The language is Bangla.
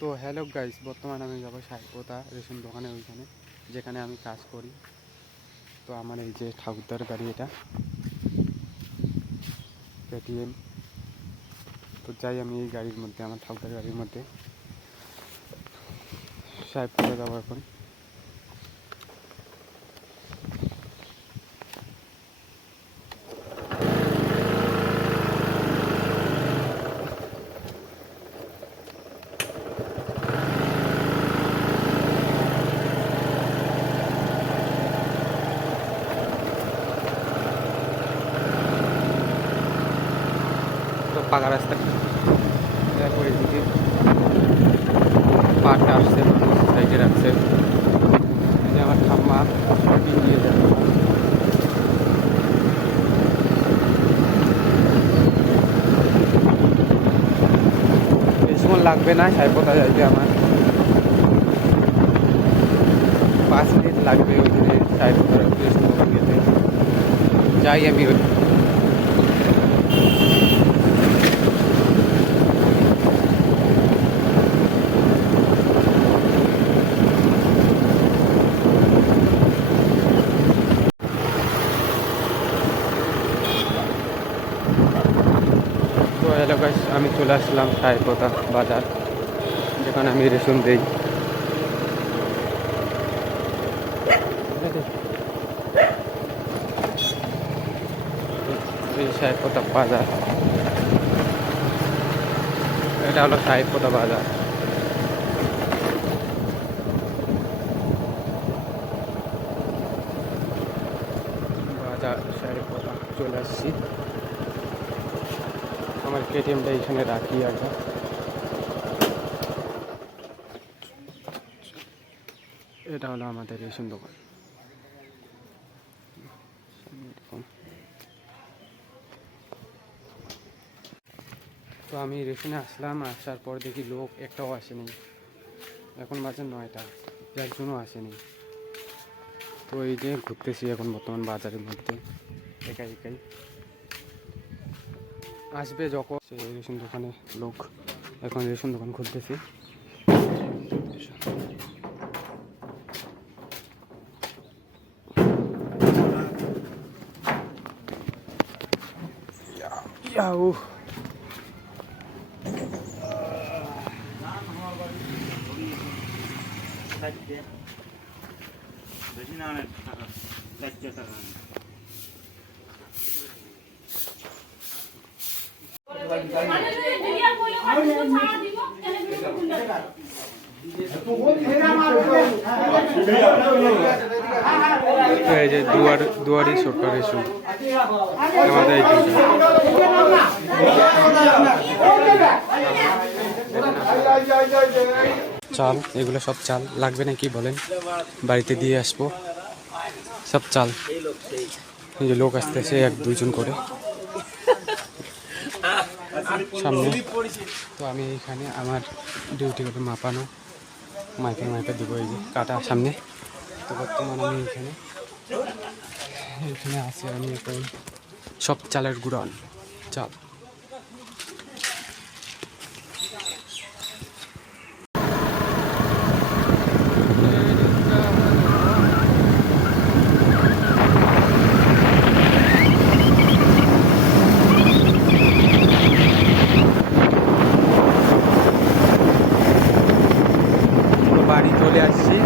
তো হ্যালো গাইস, বর্তমানে আমি যাবো সাহেবকোতা রেশন দোকানে, ওইখানে যেখানে আমি কাজ করি। তো আমার এই যে ঠাকুরদার গাড়ি, এটা কেটিএম। তো যাই আমি এই গাড়ির মধ্যে, আমার ঠাকুরদার গাড়ির মধ্যে সাহেবকোতা যাবো এখন। তো পাকা রাস্তা, দেখো এইদিকে পাটটা আসছে, মানুষ সাইডে রাখছে। এই যে আমার ঠাম্মা নিয়ে যাবে, বেশি সময় লাগবে না সাহেবকোতা যাইতে, আমার 5 মিনিট লাগবে ওইখানে সাহেবকোতার রেশন দোকান যেতে। যাই আমি ওই তো এলাকায় আমি চলে আসলাম সাহেবকোতা বাজার, যেখানে আমি রেশন দিই। এই সাহেবকোতা বাজার, এটা হলো সাহেবকোতা বাজার। বাজার সাহেবকোতা চলে আসছি। আমার কেটিএমটা এখানে রাখি আগে। এটা হলো আমাদের রেশন দোকান। তো আমি রেশনে আসলাম, আসার পর দেখি লোক একটাও আসেনি। এখন বাজে 9টা, একজনও আসেনি। তো এই যে ঘুরতেছি এখন বর্তমান বাজারের মধ্যে একাই একাই। আসবে যখন সেই রেশন দোকানে লোক, এখন রেশন দোকান খুলতেছি। ইয়াও এই যে দুয়ারি সরকার রেশন আমাদের চাল, এগুলো সব চাল লাগবে না কি বলেন, বাড়িতে দিয়ে আসবো সব চাল। এই যে লোক আসতেছে 1-2 জন করে সামনে। তো আমি এখানে আমার ডিউটি করে মাপানো, মাইপে দেবো। এই যে কাটা সামনে। তো বর্তমানে আমি এখানে আছি, আমি এখন সব চালের গুঁড়ান চাল। বাড়ি চলে আসছি।